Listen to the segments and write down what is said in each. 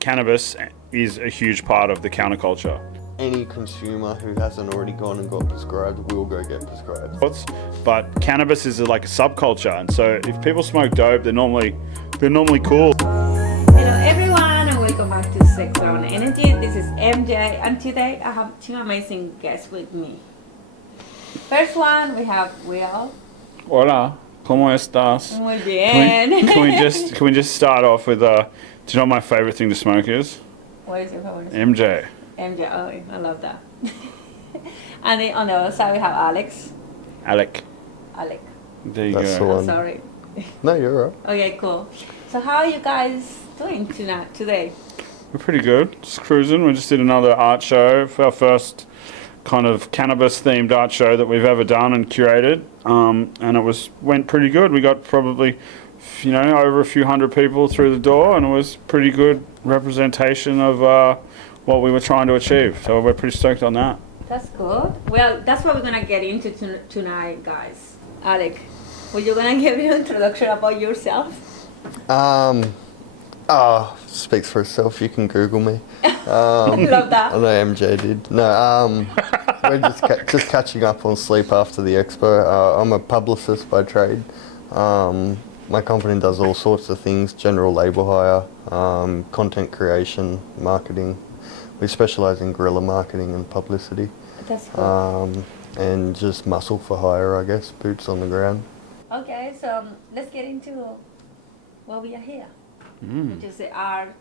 cannabis is a huge part of the counterculture. Any consumer who hasn't already gone and got prescribed will go get prescribed. But cannabis is like a subculture, and so if people smoke dope, they're normally cool. Hello everyone, and welcome back to Sex on Energy. This is MJ, and today I have two amazing guests with me. First one, we have Will. Hola, ¿cómo estás? Muy bien. Can we just start off with do you know what my favorite thing to smoke is? What is your favorite? MJ. MJ, oh, I love that. And then on the other side we have Alex. Alec. Alec. There you That's go. the Oh, one. sorry. No, you're right. Okay, cool. So how are you guys doing today? We're pretty good. Just cruising. We just did another art show for our first kind of cannabis themed art show that we've ever done and curated. And it went pretty good. We got probably, over a few hundred people through the door, and it was pretty good representation of what we were trying to achieve. So we're pretty stoked on that. That's good. Well, that's what we're gonna get into tonight, guys. Alec, were you gonna give an introduction about yourself? Speaks for itself. You can Google me. Love that. I know MJ did. No, we're just catching up on sleep after the expo. I'm a publicist by trade. My company does all sorts of things: general labour hire, content creation, marketing. We specialise in guerrilla marketing and publicity. That's cool. And just muscle for hire, I guess, boots on the ground. Okay, so let's get into why we are here. Which is the art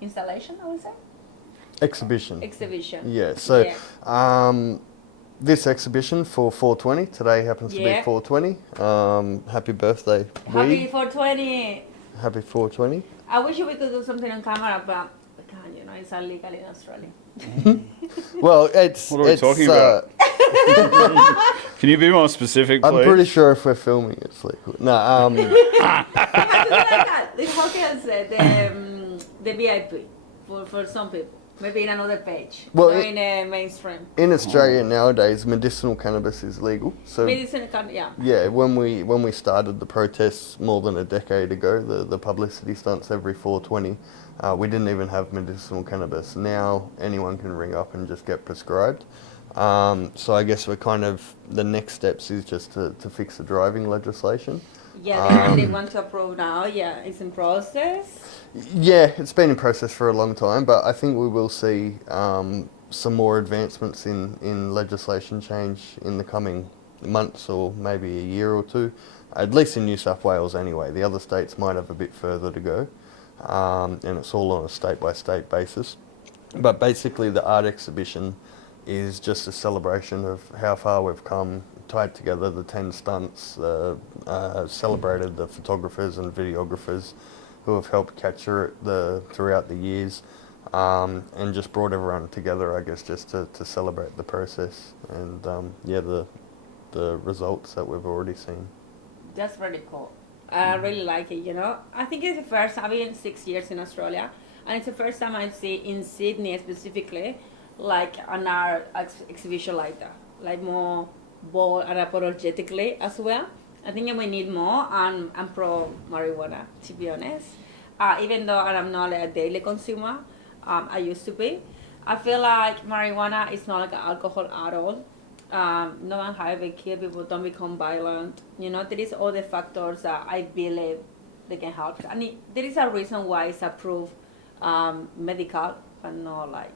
installation, I would say? Exhibition. Exhibition. Yeah, so this exhibition for 420, today happens to be 420. Happy birthday, Happy 420. Happy 420. I wish we could do something on camera, but we can't, it's illegal in Australia. Well, it's... What are we talking about? Can you be more specific, please? I'm pretty sure if we're filming it's legal. No, We have to do like that. How can I say? The VIP for some people. Maybe in another page. Well, or in a mainstream. in Australia nowadays, medicinal cannabis is legal. So Medicinal, yeah. yeah, when we started the protests more than a decade ago, the publicity stunts every 420, we didn't even have medicinal cannabis. Now anyone can ring up and just get prescribed. So I guess the next steps is just to fix the driving legislation. Yeah, they want to approve now. Yeah, it's in process. Yeah, it's been in process for a long time, but I think we will see some more advancements in legislation change in the coming months or maybe a year or two, at least in New South Wales anyway. The other states might have a bit further to go, and it's all on a state-by-state basis. But basically the art exhibition is just a celebration of how far we've come, tied together the 10 stunts, celebrated the photographers and videographers who have helped capture it throughout the years, and just brought everyone together, I guess, just to celebrate the process and the results that we've already seen. That's really cool. I really like it, I think it's the first, I've been 6 years in Australia, and it's the first time I see in Sydney specifically, like an art exhibition like that, like more bold and apologetically as well. I think we need more, and I'm pro marijuana, to be honest. Even though I'm not a daily consumer, I used to be. I feel like marijuana is not like alcohol at all. No one have kill people, don't become violent. There is all the factors that I believe they can help. And there is a reason why it's approved medical, but not like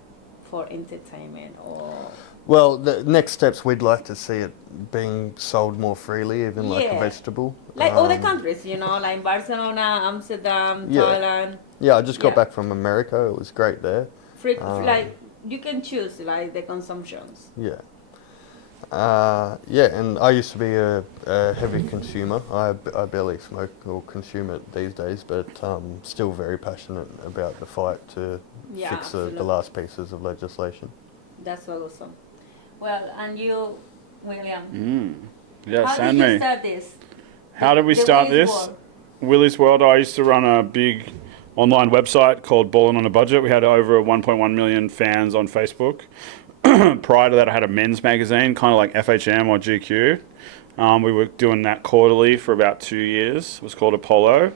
for entertainment or... Well, the next steps, we'd like to see it being sold more freely, even like a vegetable. Like other countries, like Barcelona, Amsterdam, Thailand. Yeah, I just got back from America. It was great there. Like, you can choose, like, the consumptions. Yeah. And I used to be a heavy consumer. I barely smoke or consume it these days, but still very passionate about the fight to fix the last pieces of legislation. That's awesome. Well, and you, William? How did you start this? How did we start this? World? Willy's World. I used to run a big online website called Ballin' on a Budget. We had over 1.1 million fans on Facebook. Prior to that, I had a men's magazine, kind of like FHM or GQ. We were doing that quarterly for about 2 years. It was called Apollo.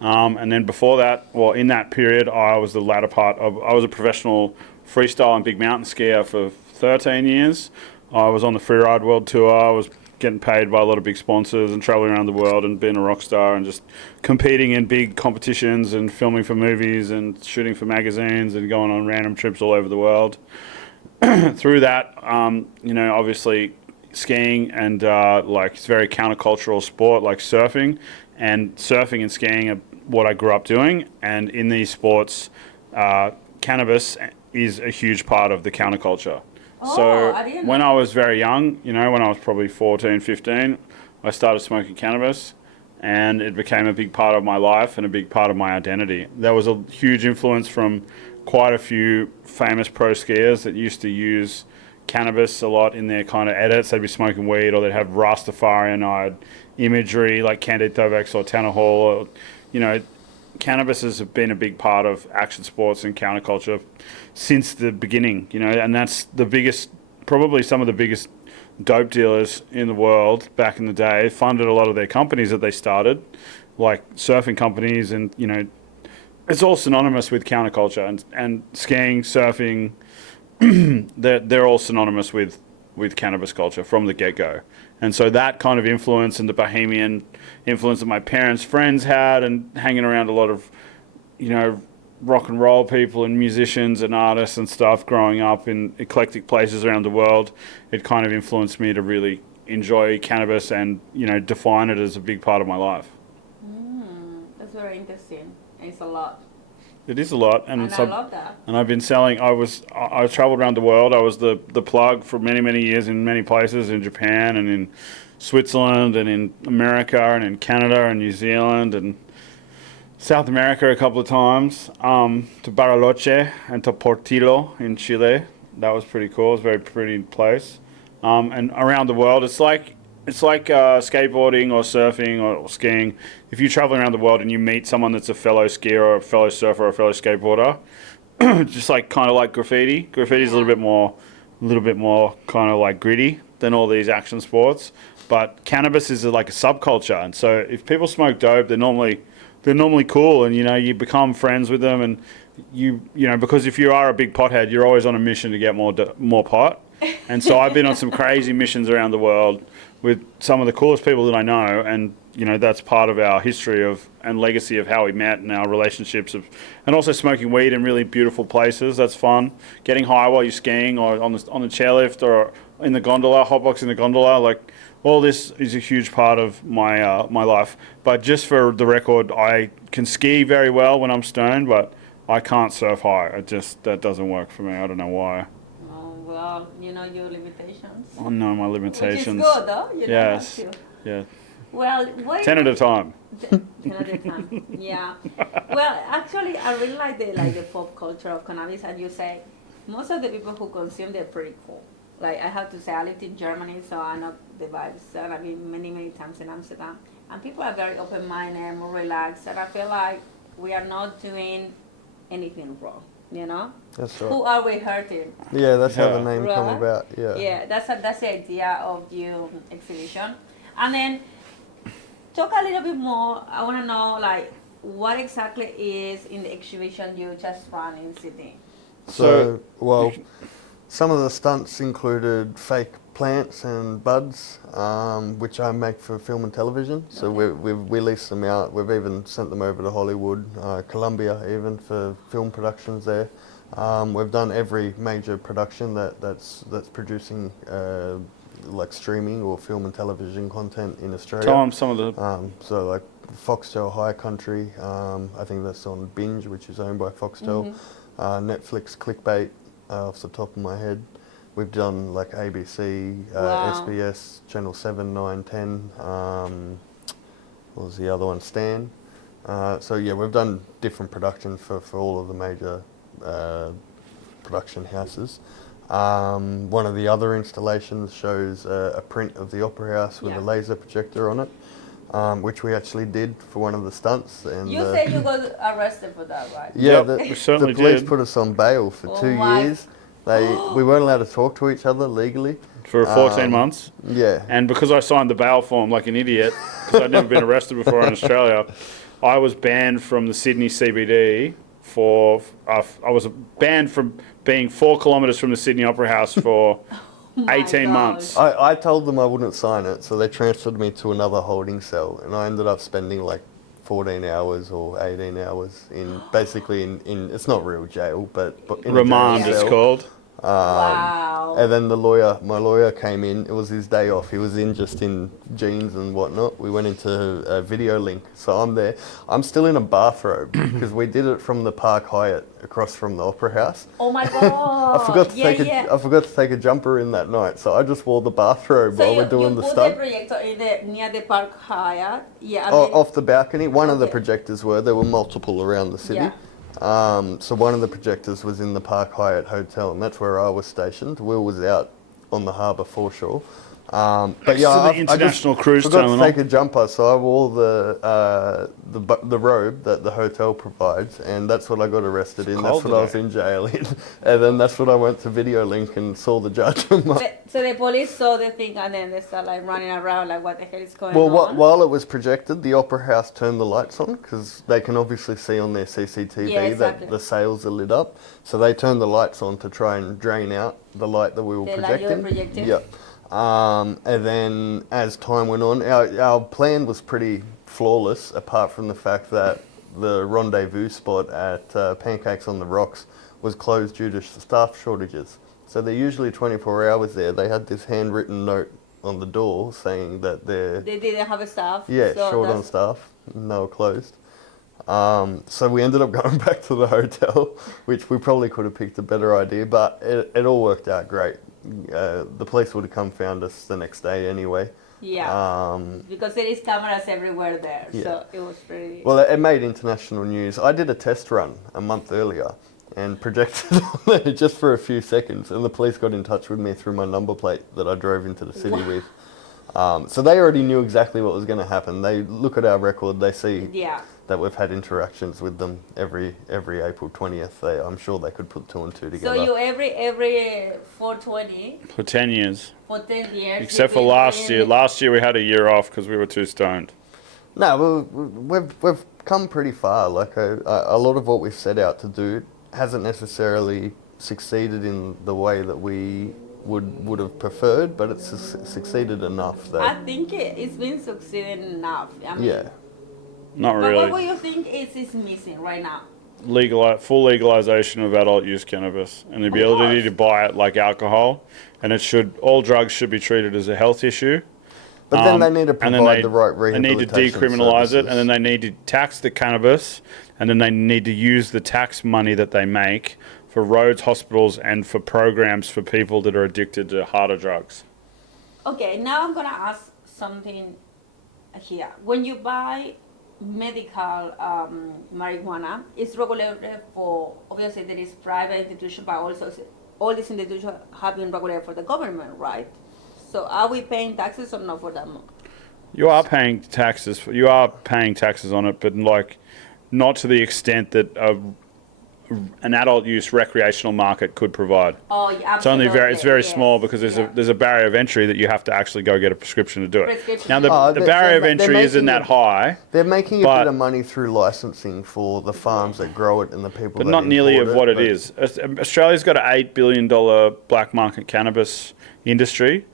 And then before that, well, in that period, I was a professional freestyle and big mountain skier for 13 years. I was on the Freeride World Tour. I was getting paid by a lot of big sponsors and traveling around the world and being a rock star and just competing in big competitions and filming for movies and shooting for magazines and going on random trips all over the world. Through that, obviously skiing and it's very countercultural sport like surfing, and surfing and skiing are what I grew up doing. And in these sports, cannabis is a huge part of the counterculture. So when I was very young, when I was probably 14, 15, I started smoking cannabis, and it became a big part of my life and a big part of my identity. There was a huge influence from quite a few famous pro skiers that used to use cannabis a lot in their kind of edits. They'd be smoking weed, or they'd have Rastafarian imagery like Candide Thovex or Tanner Hall. Cannabis has been a big part of action sports and counterculture since the beginning, and that's probably some of the biggest dope dealers in the world back in the day funded a lot of their companies that they started, like surfing companies, and it's all synonymous with counterculture, and skiing, surfing, they're all synonymous with cannabis culture from the get-go. And so that kind of influence and the bohemian influence that my parents' friends had, and hanging around a lot of, rock and roll people and musicians and artists and stuff growing up in eclectic places around the world, it kind of influenced me to really enjoy cannabis and, define it as a big part of my life. That's very interesting. It's a lot. It is a lot, and I love that. And I've been selling. I traveled around the world. I was the plug for many years in many places, in Japan and in Switzerland and in America and in Canada and New Zealand and South America a couple of times, to Bariloche and to Portillo in Chile. That was pretty cool. It's a very pretty place. And around the world, it's like skateboarding or surfing or skiing. If you travel around the world and you meet someone that's a fellow skier or a fellow surfer or a fellow skateboarder, just kind of like graffiti. Graffiti's a little bit more kind of like gritty than all these action sports. But cannabis is like a subculture, and so if people smoke dope, they're normally cool, and you become friends with them, and because if you are a big pothead, you're always on a mission to get more pot. And so I've been on some crazy missions around the world with some of the coolest people that I know, and that's part of our history and legacy of how we met and our relationships and also smoking weed in really beautiful places. That's fun. Getting high while you're skiing or on the chairlift or in the gondola, hotbox in the gondola, like all this is a huge part of my life. But just for the record, I can ski very well when I'm stoned, but I can't surf high. That doesn't work for me. I don't know why. Well, you know your limitations. I know my limitations. Which is good, though. Yes. Yeah. Well, 10 at a time. 10 at a time. Yeah. Well, actually, I really like the pop culture of cannabis, and you say most of the people who consume, they're pretty cool. Like, I have to say, I lived in Germany, so I know the vibes, and I've been many times in Amsterdam, and people are very open-minded, more relaxed, and I feel like we are not doing anything wrong. That's right. Who are we hurting? Yeah, that's how the name come about. Yeah, that's the idea of your exhibition. And then talk a little bit more. I want to know what exactly is in the exhibition you just ran in Sydney. So some of the stunts included fake plants and buds, which I make for film and television. So we've released them out. We've even sent them over to Hollywood, Colombia even, for film productions there. We've done every major production that's producing like streaming or film and television content in Australia. Tell them some of the... so like Foxtel High Country, I think that's on Binge, which is owned by Foxtel. Netflix Clickbait, off the top of my head. We've done like ABC, SBS, Channel 7, 9, 10, what was the other one, Stan. So yeah, we've done different productions for all of the major production houses. One of the other installations shows a print of the Opera House with a laser projector on it, which we actually did for one of the stunts. And you say you got arrested for that, right? Yeah, we certainly the police did. put us on bail for 2 years. We weren't allowed to talk to each other legally. For 14 months. Yeah. And because I signed the bail form like an idiot, because I'd never been arrested before in Australia, I was banned from the Sydney CBD for, I was banned from being 4 kilometres from the Sydney Opera House for 18 gosh. months. I told them I wouldn't sign it, so they transferred me to another holding cell, and I ended up spending like 14 hours or 18 hours in basically in it's not real jail, but in Remand a jail it's cell. called. Wow. And then my lawyer came in. It was his day off. He was in just in jeans and whatnot. We went into a video link. So I'm there. I'm still in a bathrobe because we did it from the Park Hyatt across from the Opera House. Oh my god. I forgot to yeah. I forgot to take a jumper in that night, so I just wore the bathrobe So while we're doing the put stunt. the projector near the Park Hyatt. Yeah. And then, Off the balcony. One of the Okay. projectors there were multiple around the city. Yeah. So one of the projectors was in the Park Hyatt Hotel, and that's where I was stationed. Will was out on the harbour foreshore. But Next yeah, to the I just International Cruise forgot Terminal. to take a jumper, so I wore the robe that the hotel provides, and that's what I got arrested in. cold That's what I was today. in jail in, and then that's what I went to Video Link and saw the judge. so the police saw the thing and then they start like running around like what the hell is going Well, on? while it was projected, the Opera House turned the lights on because they can obviously see on their CCTV Yeah, exactly. that the sails are lit up. So they turned the lights on to try and drain out the light that we were The light projecting. you were projecting? Yep. And then as time went on, our plan was pretty flawless, apart from the fact that the rendezvous spot at Pancakes on the Rocks was closed due to staff shortages. So they're usually 24 hours there. They had this handwritten note on the door saying that they're They didn't have a staff. yeah, so short on that's- staff. And they were closed. So we ended up going back to the hotel, which we probably could have picked a better idea, but it all worked out great. The police would have come found us the next day anyway. Yeah. Because there is cameras everywhere there, Yeah. so it was pretty. Well, it made international news. I did a test run a month earlier and projected on there just for a few seconds, and the police got in touch with me through my number plate that I drove into the city with. So they already knew exactly what was going to happen. They look at our record, they see Yeah. that we've had interactions with them every April 20th. I'm sure they could put 2 and 2 So together. you every 420 For 10 years. for 10 years. Except for you've been last doing year. it. Last year we had a year off because we were too stoned. No, we've come pretty far. Like a lot of what we've set out to do hasn't necessarily succeeded in the way that we would have preferred, but it's succeeded enough I that think it's been succeeding enough. I mean, yeah. Not But what do really. you think is missing right now? Full legalization of adult use cannabis and the ability course. to buy it like alcohol. And all drugs should be treated as a health issue. But then they need to and then provide the right They need to rehabilitation decriminalise it, services. and then they need to tax the cannabis, and then they need to use the tax money that they make for roads, hospitals, and for programs for people that are addicted to harder drugs. Okay, now I'm gonna ask something here. When you buy medical marijuana, it's regulated for, obviously there is private institution, but also all these institutions have been regulated for the government, right? So are we paying taxes or not for them? You are paying taxes. You are paying taxes on it, but not to the extent that an adult use recreational market could provide. Oh, yeah, It's only absolutely, very yes, small because yeah. there's a barrier of entry that you have to actually go get a prescription to do it. Prescription. Now the Oh, barrier of they're entry isn't making that high, They're making a But- bit of money through licensing for the farms that grow it and the people but that not nearly import of what it but- is. Australia's got an $8 billion black market cannabis industry,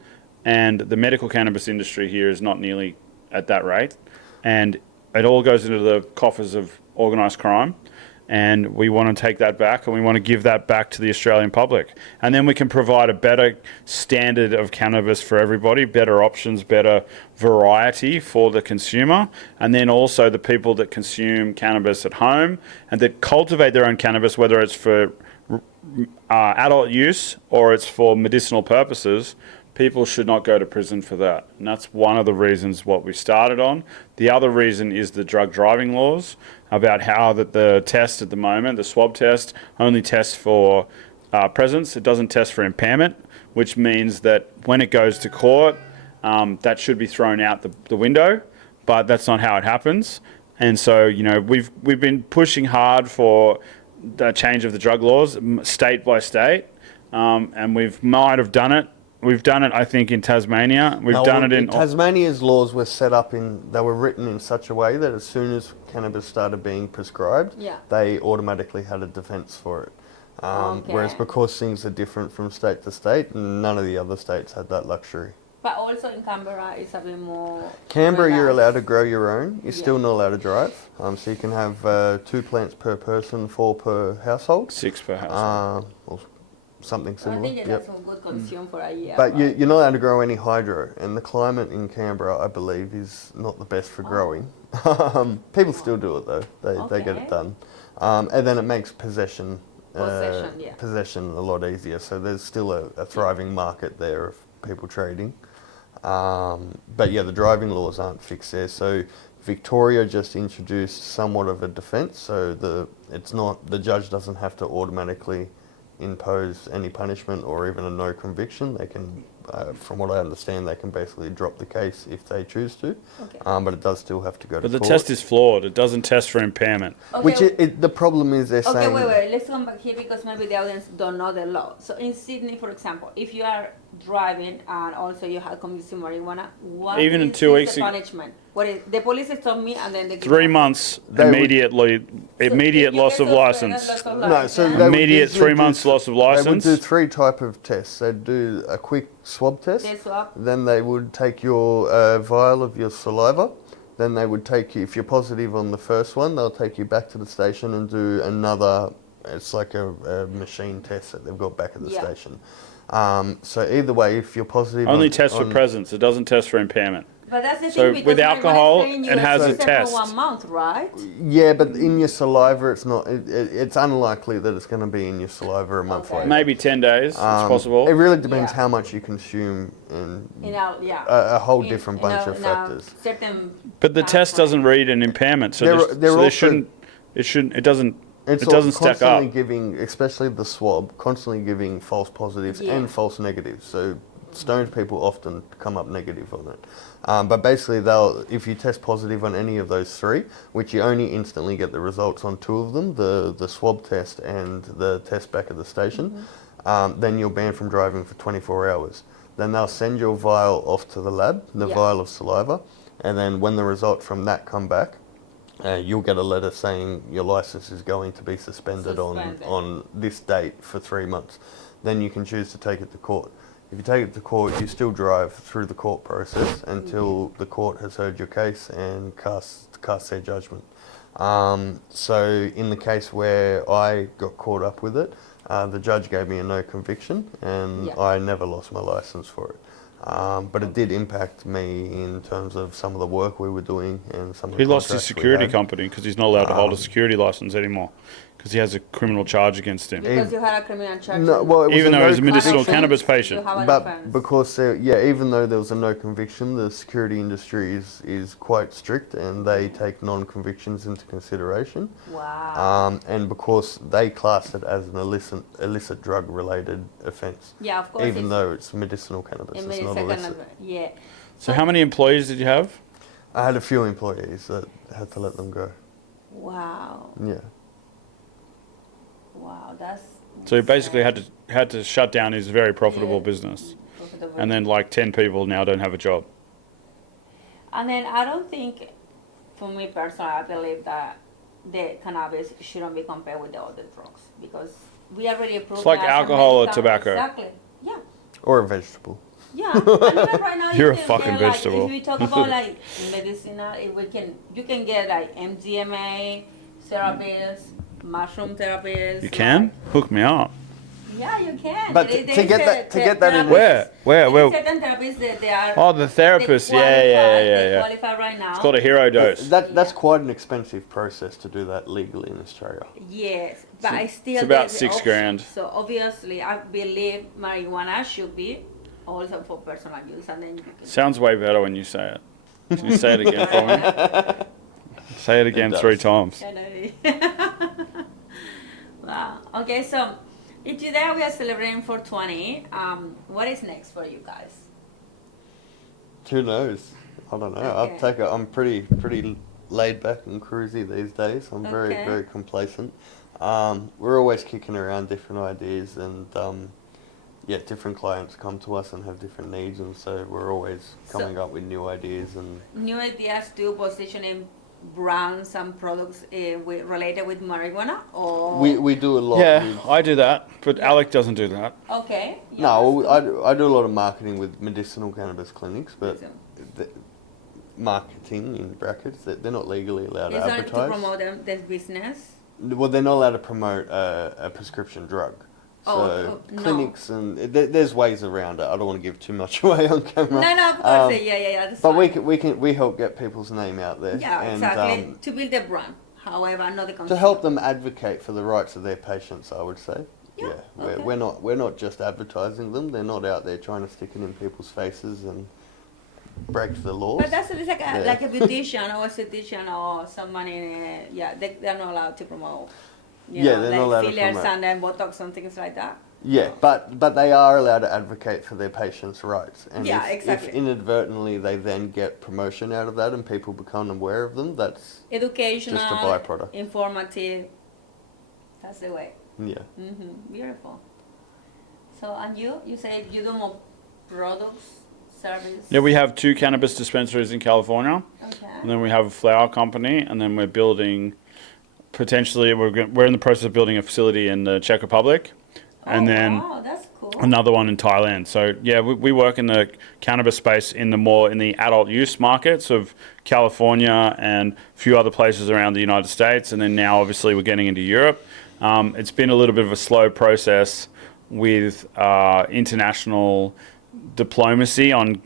and the medical cannabis industry here is not nearly at that rate. And it all goes into the coffers of organised crime. And we want to take that back, and we want to give that back to the Australian public. And then we can provide a better standard of cannabis for everybody, better options, better variety for the consumer, and then also the people that consume cannabis at home and that cultivate their own cannabis, whether it's for adult use or it's for medicinal purposes. People should not go to prison for that. And that's one of the reasons what we started on. The other reason is the drug driving laws, about how that the test at the moment, the swab test, only tests for presence. It doesn't test for impairment, which means that when it goes to court, that should be thrown out the window, but that's not how it happens. And so, we've been pushing hard for the change of the drug laws, state by state, and we might have done it We've done it, I think, in Tasmania. We've done it in Tasmania's laws were set up they were written in such a way that as soon as cannabis started being prescribed, Yeah. they automatically had a defence for it. Okay. Whereas because things are different from state to state, none of the other states had that luxury. But also in Canberra, it's a bit more. Canberra, you're relaxed. allowed to grow your own. You're Yeah. still not allowed to drive. So you can have 2 plants per person, 4 per household. 6 per house. Or something I similar. think that's a good consume for a year. But right? you're not allowed to grow any hydro, and the climate in Canberra, I believe, is not the best for growing. People still do it though; they get Okay. it done, and then it makes possession yeah. possession a lot easier. So there's still a thriving market there of people trading. But yeah, the driving laws aren't fixed there. So Victoria just introduced somewhat of a defence. So the judge doesn't have to automatically impose any punishment or even a no conviction. They can, from what I understand, they can basically drop the case if they choose to. Okay. But it does still have to go to But the court. test is flawed. It doesn't test for impairment. Okay. Which the problem is they're Okay, saying... wait. Let's come back here because maybe the audience don't know the law. So in Sydney, for example, if you are driving and also you have consumed marijuana, what Even in is 2 weeks the punishment? What is the police stop me and then they give 3 me- months They would- immediate You loss get of those license. loss of No, so license. they would Immediate usually 3 months loss of They would license. do 3 type of tests. They'd do a quick swab test. They swap. Then they would take your vial of your saliva. Then they would take you, if you're positive on the first one, they'll take you back to the station and do another, it's like a machine test that they've got back at the Yeah. station. So either way, if you're positive Only on, tests for presence. It doesn't test for impairment. But that's the So thing because with marijuana alcohol, is staying in it you has a except test. for 1 month, right? Yeah, but in your saliva, it's not. It's unlikely that it's going to be in your saliva a month Okay. later. Maybe 10 days. It's possible. It really depends Yeah. how much you consume and In our, yeah. a whole In- different in bunch our- of in our factors. Certain But the time test frame. doesn't read an impairment, so They're there also- shouldn't. It doesn't. It's It doesn't stack constantly up. giving, especially the swab, constantly giving false positives Yeah. and false negatives. So stoned people often come up negative on it. But basically, if you test positive on any of those 3, which you only instantly get the results on 2 of them, the swab test and the test back at the station, then you're banned from driving for 24 hours. Then they'll send your vial off to the lab, the Yeah. vial of saliva, and then when the results from that come back, you'll get a letter saying your license is going to be suspended. On this date for 3 months. Then you can choose to take it to court. If you take it to court, you still drive through the court process until the court has heard your case and casts their judgment. So in the case where I got caught up with it, the judge gave me a no conviction and Yeah. I never lost my license for it. But it did impact me in terms of some of the work we were doing and some of the He lost his contracts we security had. company because he's not allowed to hold a security license anymore because he has a criminal charge against him. Because you had a criminal charge. No, well, it was Even a though no he's a medicinal conviction, cannabis You patient. have a but defense. because even though there was a no conviction, the security industry is quite strict and they take non-convictions into consideration. Wow. And because they class it as an illicit drug-related offence, Yeah, of course. even though it's medicinal cannabis, it's not illicit. Yeah. So how many employees did you have? I had a few employees that had to let them go. Wow. Yeah. Wow. That's. So he basically had to shut down his very profitable business, Profitable. and then like 10 people now don't have a job. And then I don't think, for me personally, I believe that the cannabis shouldn't be compared with the other drugs because we already proved. It's like that as a alcohol or medical- tobacco. Exactly. Yeah. Or a vegetable. Yeah, and even right now You're you a can fucking get, like, vegetable. If we talk about like medicinal, you can get like MDMA therapies, mushroom therapies. You can hook me up. Yeah, you can. But There- to there get is that- to get that in- therapies- Where? there is certain therapies that they are. Oh, the therapist. they Yeah. qualify right now. It's called a hero dose. That's quite an expensive process to do that legally in Australia. Yes, but I still. it's about there's the $6 option. grand. So obviously, I believe marijuana should be also for personal use, and then you can. Sounds way better when you say it. Can you say it again for me? Say it again It 3 does. times. Wow. Okay, so today we are celebrating 420. What is next for you guys? Who knows? I don't know. Okay. I'm pretty laid back and cruisy these days. I'm very Okay. very complacent. We're always kicking around different ideas and different clients come to us and have different needs, and so we're always coming up with new ideas and new ideas to positioning brands and products related with marijuana, or we do a lot. Yeah, with, I do that, but Yeah. Alec doesn't do that. okay. Yeah, no, that's cool. I do a lot of marketing with medicinal cannabis clinics, but So, the marketing in brackets that they're not legally allowed to it's only to advertise. promote their business. Well, they're not allowed to promote a prescription drug. So No. clinics and there's ways around it. I don't want to give too much away on camera. No, of course, yeah. That's But fine. we help get people's name out there. Yeah, and, exactly. To build a brand, however, not the to consumer. help them advocate for the rights of their patients, I would say. Yeah, okay. We're not just advertising them. They're not out there trying to stick it in people's faces and break the laws. But that's like a, Yeah. like a beautician or esthetician or someone in they're not allowed to promote. Yeah, they're like not allowed to fillers promote. and then Botox and things like that. Yeah, but they are allowed to advocate for their patients' rights. And Yeah, if exactly. inadvertently they then get promotion out of that and people become aware of them, that's Educational, just a byproduct. informative. That's the way. Yeah. Beautiful. So, and you say you do more products, service. Yeah, we have 2 cannabis dispensaries in California, Okay. and then we have a flower company, and then we're building, potentially, we're in the process of building a facility in the Czech Republic, and then wow, that's cool. another one in Thailand. So yeah, we work in the cannabis space in the adult use markets of California and a few other places around the United States, and then now obviously we're getting into Europe. It's been a little bit of a slow process with international diplomacy on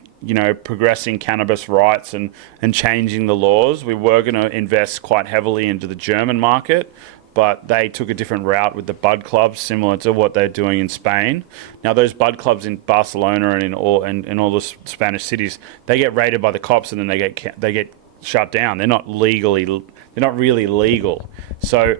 progressing cannabis rights and changing the laws. We were going to invest quite heavily into the German market, but they took a different route with the bud clubs, similar to what they're doing in Spain. Now, those bud clubs in Barcelona and in all the Spanish cities, they get raided by the cops and then they get shut down. They're not really legal. So,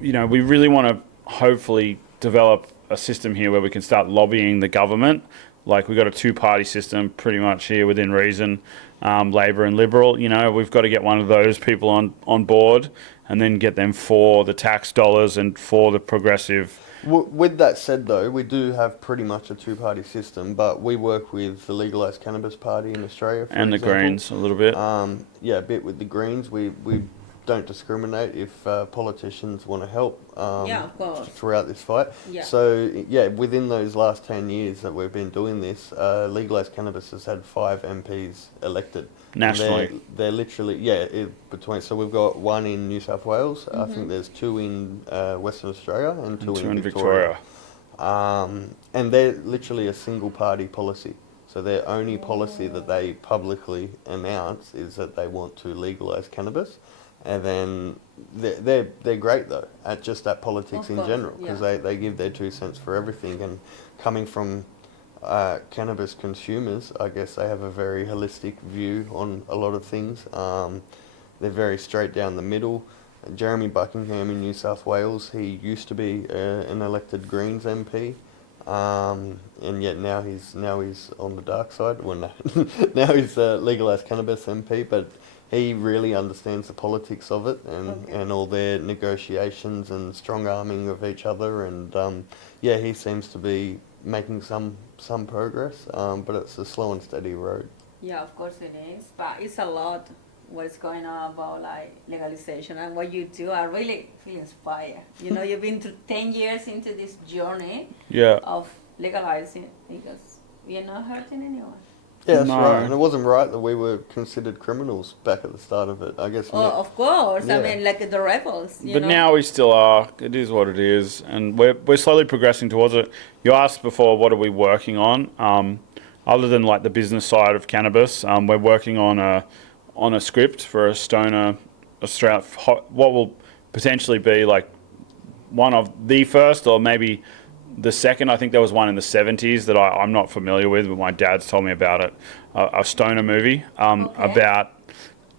we really want to hopefully develop a system here where we can start lobbying the government. Like, we've got a 2-party system pretty much here within reason, Labor and Liberal. We've got to get one of those people on board and then get them for the tax dollars and for the progressive. With that said, though, we do have pretty much a 2-party system, but we work with the Legalized Cannabis Party in Australia, for And the example. Greens a little bit. A bit with the Greens. We don't discriminate if politicians want to help of course. throughout this fight. Yeah. So, within those last 10 years that we've been doing this, Legalized Cannabis has had 5 MPs elected. Nationally. And they're literally, between, so we've got 1 in New South Wales, I think there's 2 in Western Australia and 2 in Victoria. And they're literally a single party policy. So their only policy that they publicly announce is that they want to legalise cannabis. And then they're great though at politics in general, because they give their 2 cents for everything. And coming from cannabis consumers, I guess they have a very holistic view on a lot of things. They're very straight down the middle. Jeremy Buckingham in New South Wales, he used to be an elected Greens MP, and yet now he's on the dark side. Well, no, now he's a legalised cannabis MP, but he really understands the politics of it and all their negotiations and strong arming of each other. And he seems to be making some progress, but it's a slow and steady road. Yeah, of course it is, but it's a lot what's going on about like legalization and what you do. I really feel inspired. You've been through 10 years into this journey of legalizing because you're not hurting anyone. Yeah, that's No. right. And it wasn't right that we were considered criminals back at the start of it, I guess. Oh, of course. Yeah. I mean, like the rebels. But now we still are. It is what it is, and we're slowly progressing towards it. You asked before, what are we working on? Other than like the business side of cannabis, we're working on a script for a stoner Australia. What will potentially be like one of the first, or maybe the second. I think there was one in the 70s that I'm not familiar with, but my dad's told me about it. A stoner movie about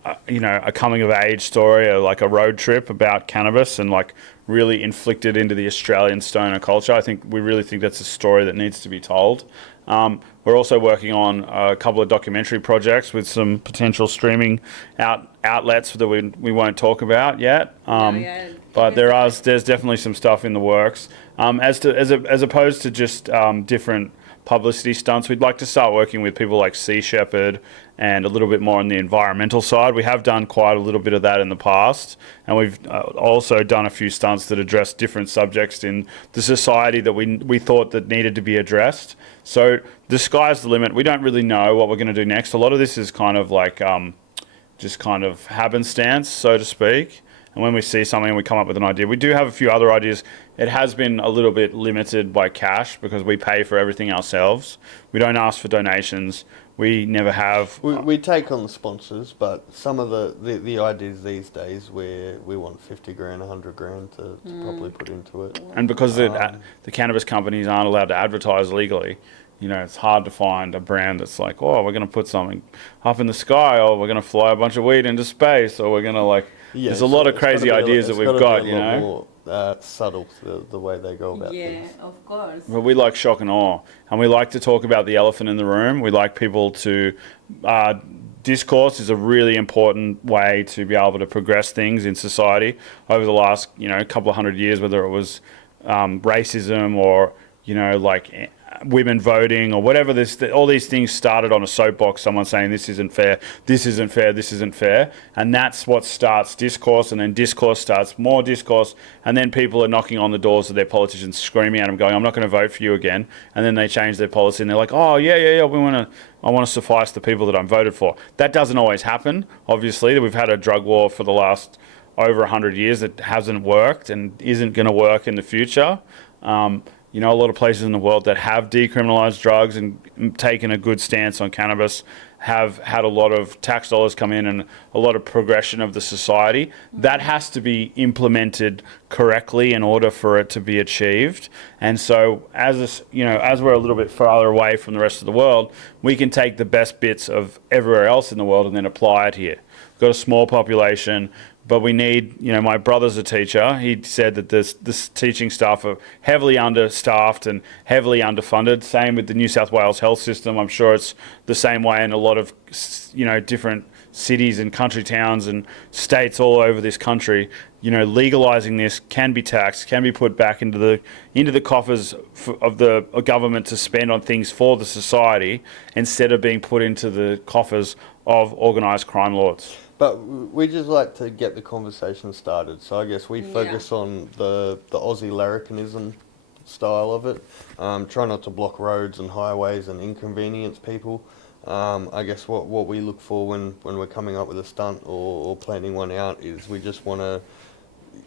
a coming of age story, like a road trip about cannabis, and like really inflicted into the Australian stoner culture. I think we really think that's a story that needs to be told. We're also working on a couple of documentary projects with some potential streaming outlets that we won't talk about yet. but there's definitely some stuff in the works. As opposed to just different publicity stunts, we'd like to start working with people like Sea Shepherd and a little bit more on the environmental side. We have done quite a little bit of that in the past, and we've also done a few stunts that address different subjects in the society that we thought that needed to be addressed. So the sky's the limit. We don't really know what we're going to do next. A lot of this is kind of like just kind of happenstance, so to speak. And when we see something and we come up with an idea, we do have a few other ideas. It has been a little bit limited by cash because we pay for everything ourselves. We don't ask for donations. We never have. We take on the sponsors, but some of the ideas these days where we want 50 grand, 100 grand to probably put into it. And because the cannabis companies aren't allowed to advertise legally, you know, it's hard to find a brand that's like, oh, we're going to put something up in the sky, or we're going to fly a bunch of weed into space, or we're going to like... Yeah, there's a lot of crazy ideas that we've got, you know. More subtle the way they go about things. Yeah, of course. But we like shock and awe, and we like to talk about the elephant in the room. We like people to discourse is a really important way to be able to progress things in society over the last, you know, couple of hundred years, whether it was racism or, you know, like women voting or whatever. All these things started on a soapbox, someone saying this isn't fair, this isn't fair, this isn't fair, and that's what starts discourse, and then discourse starts more discourse, and then people are knocking on the doors of their politicians, screaming at them, going, I'm not going to vote for you again, and then they change their policy and they're like, oh yeah, I want to suffice the people that I'm voted for. That doesn't always happen. Obviously, we've had a drug war for the last over 100 years that hasn't worked and isn't going to work in the future. You know, a lot of places in the world that have decriminalised drugs and taken a good stance on cannabis have had a lot of tax dollars come in and a lot of progression of the society. That has to be implemented correctly in order for it to be achieved. And so as we're a little bit farther away from the rest of the world, we can take the best bits of everywhere else in the world and then apply it here. We've got a small population, but we need, you know, my brother's a teacher. He said that this teaching staff are heavily understaffed and heavily underfunded. Same with the New South Wales health system. I'm sure it's the same way in a lot of, you know, different cities and country towns and states all over this country. You know, legalizing this can be taxed, can be put back into the coffers of the government to spend on things for the society instead of being put into the coffers of organised crime lords. But we just like to get the conversation started. So I guess we focus on the Aussie larrikinism style of it. Try not to block roads and highways and inconvenience people. I guess what we look for when we're coming up with a stunt or planning one out is we just want to,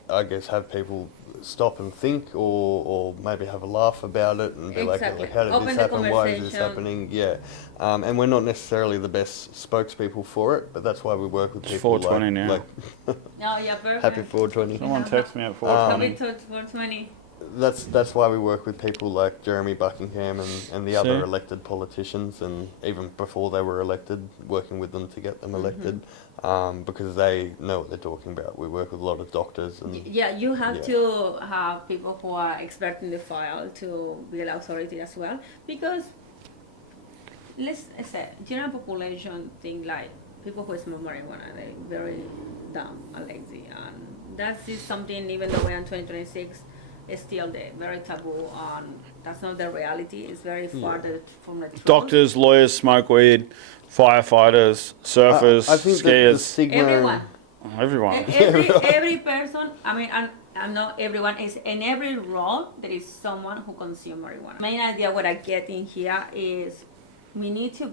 I guess, have people stop and think or maybe have a laugh about it and be like, how did this happen? Why is this happening? Yeah. And we're not necessarily the best spokespeople for it, but that's why we work with people 420 now. Oh, yeah, perfect. Happy 420. Someone text me at 420. Happy 420. That's why we work with people like Jeremy Buckingham and the other elected politicians, and even before they were elected, working with them to get them elected, because they know what they're talking about. We work with a lot of doctors. And you have to have people who are expert in the file to be an authority as well, because let's say general population think like people who smoke marijuana, they're very dumb and lazy, and that is something, even though we're in 2026, is still there, very taboo, and that's not the reality. It's very far from the truth. Doctors, lawyers smoke weed, firefighters, surfers, I think skiers. the stigma, Everyone. Everyone. Every person, I mean, I'm not everyone, is in every role there is someone who consumes marijuana. Main idea what I get in here is we need to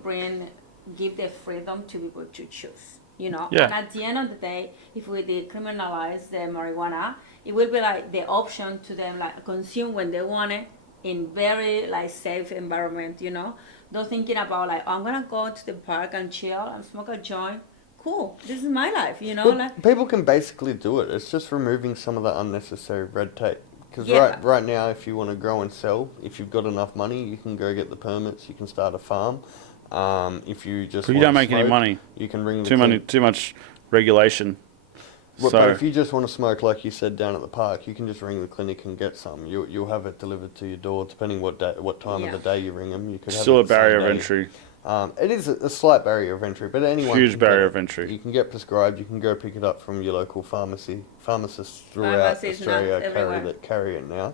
give the freedom to people to choose, you know. Yeah. And at the end of the day, if we decriminalize the marijuana, it will be like the option to them, like consume when they want it in very like safe environment, you know. Not thinking about like, oh, I'm gonna go to the park and chill and smoke a joint. Cool, this is my life, you know. Well, like people can basically do it. It's just removing some of the unnecessary red tape. Because right now, if you want to grow and sell, if you've got enough money, you can go get the permits. You can start a farm. If you just But you don't make any money. You can ring Too much regulation. But So if you just want to smoke, like you said, down at the park, you can just ring the clinic and get some. You'll have it delivered to your door, depending what time of the day you ring them. You could still have a it the same barrier of day. entry. It is a slight barrier of entry, but anyone Huge can barrier get of entry. You can get prescribed. You can go pick it up from your local pharmacists throughout Pharmacies, Australia not everywhere. carry it now.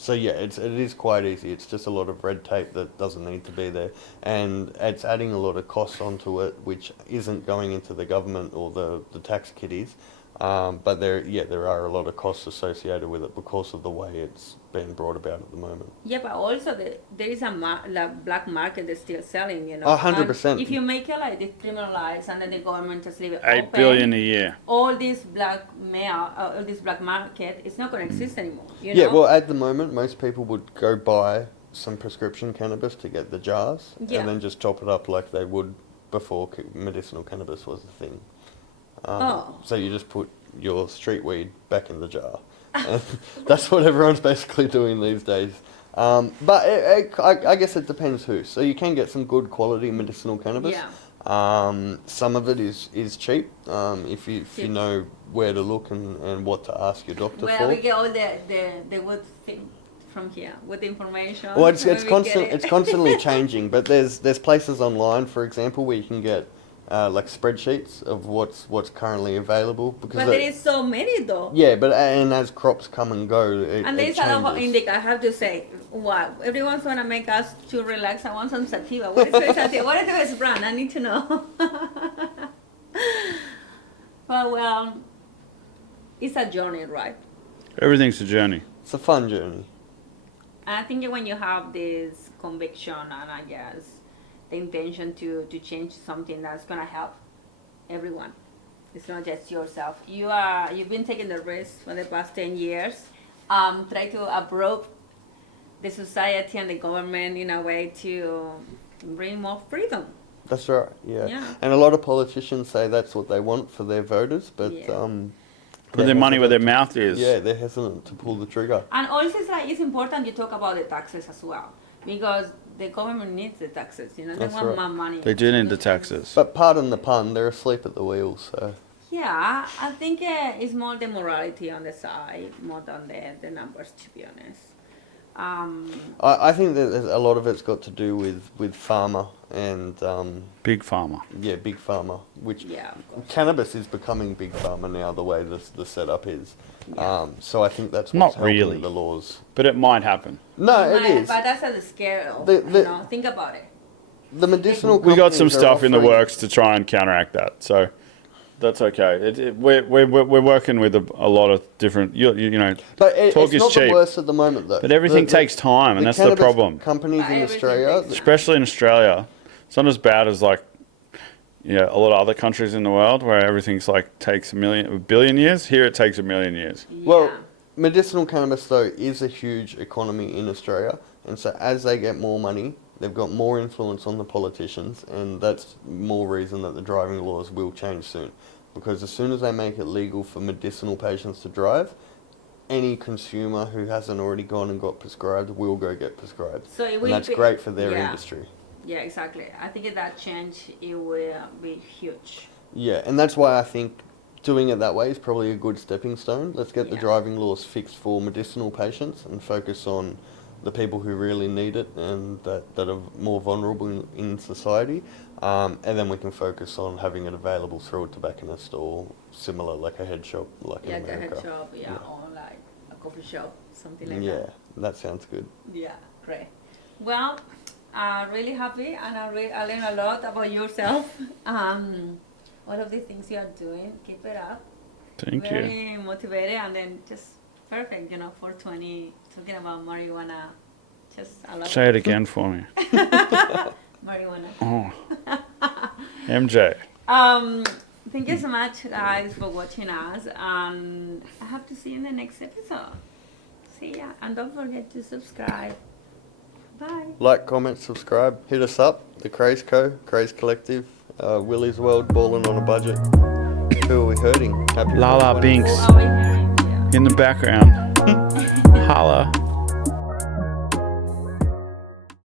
So yeah, it is quite easy. It's just a lot of red tape that doesn't need to be there, and it's adding a lot of costs onto it, which isn't going into the government or the tax kitties. But there are a lot of costs associated with it because of the way it's being brought about at the moment. Yeah, but also there is a black market that's still selling, you know. 100%. And if you make it like decriminalized and then the government just leave it 8 open, billion a year. all this all this black market, it's not going to exist anymore. You Yeah, know? well, at the moment, most people would go buy some prescription cannabis to get the jars, Yeah. and then just chop it up like they would before medicinal cannabis was a thing. So you just put your street weed back in the jar. And that's what everyone's basically doing these days. But I guess it depends who. So you can get some good quality medicinal cannabis. Yeah. Some of it is cheap if you know where to look and what to ask your doctor Well, for. we get all the good thing from here with information. Well, it's where we get it. it's constantly changing. But there's places online, for example, where you can get like spreadsheets of what's currently available. Because But there is so many though. yeah, but and as crops come and go, And it there's a lot of changes. indica. I have to say, wow, everyone's gonna make us to relax. I want some sativa. What is sativa? What is the best brand? I need to know. well, it's a journey, right? Everything's a journey. It's a fun journey. And I think when you have this conviction and I guess the intention to change something that's gonna help everyone. It's not just yourself. You've been taking the risk for the past 10 years. Try to approach the society and the government in a way to bring more freedom. That's right. Yeah. Yeah. And a lot of politicians say that's what they want for their voters, but Yeah. Put their money where their mouth is. Yeah, they're hesitant to pull the trigger. And also it's important you talk about the taxes as well. Because the government needs the taxes, you know, they That's want right. more money. They do need the taxes. But pardon the pun, they're asleep at the wheel, so. Yeah, I think it's more the morality on the side, more than the numbers, to be honest. I think that a lot of it's got to do with pharma and, Big pharma. yeah, big pharma, which Yeah, of course. cannabis is becoming big pharma now, the way the setup is. Yeah. So I think that's Not what's helping really. the laws. But it might happen. No, it is. But that's the scare of, The- you know, think about it. The medicinal We got some companies are stuff in the offering- works to try and counteract that. So that's okay. We're working with a lot of different, you know, But talk it's is not cheap. the worst at the moment, though. But everything takes time, and that's the cannabis problem. Companies But in everything Australia, takes time. Especially in Australia. It's not as bad as like, a lot of other countries in the world where everything's like takes a billion years. Here it takes a million years. well, Yeah. medicinal cannabis though is a huge economy in Australia, and so as they get more money, they've got more influence on the politicians, and that's more reason that the driving laws will change soon. Because as soon as they make it legal for medicinal patients to drive, any consumer who hasn't already gone and got prescribed will go get prescribed. So it will And that's be- great for their yeah. industry. Yeah, exactly. I think that change, it will be huge. Yeah, and that's why I think doing it that way is probably a good stepping stone. Let's get the Yeah. driving laws fixed for medicinal patients and focus on the people who really need it and that are more vulnerable in society. And then we can focus on having it available through a tobacconist or similar, like a head shop, like in Like a America. head shop, yeah, or like a coffee shop, something like Yeah, that. that sounds good. Yeah, great. Well, I'm really happy and I learned a lot about yourself. All of the things you are doing, keep it up. Thank you. Very motivated and then just perfect, 420, talking about marijuana. Just, I love Say it again for me. marijuana. Oh. MJ. Thank you so much, guys, for watching us. And I hope to see you in the next episode. See ya. And don't forget to subscribe. Bye. Like, comment, subscribe, hit us up, the Craze Co, Craze Collective, Willy's World, balling on a budget. Who are we hurting? Happy Lala 420. Binks Oh, are we hearing? Yeah. in the background. Holla.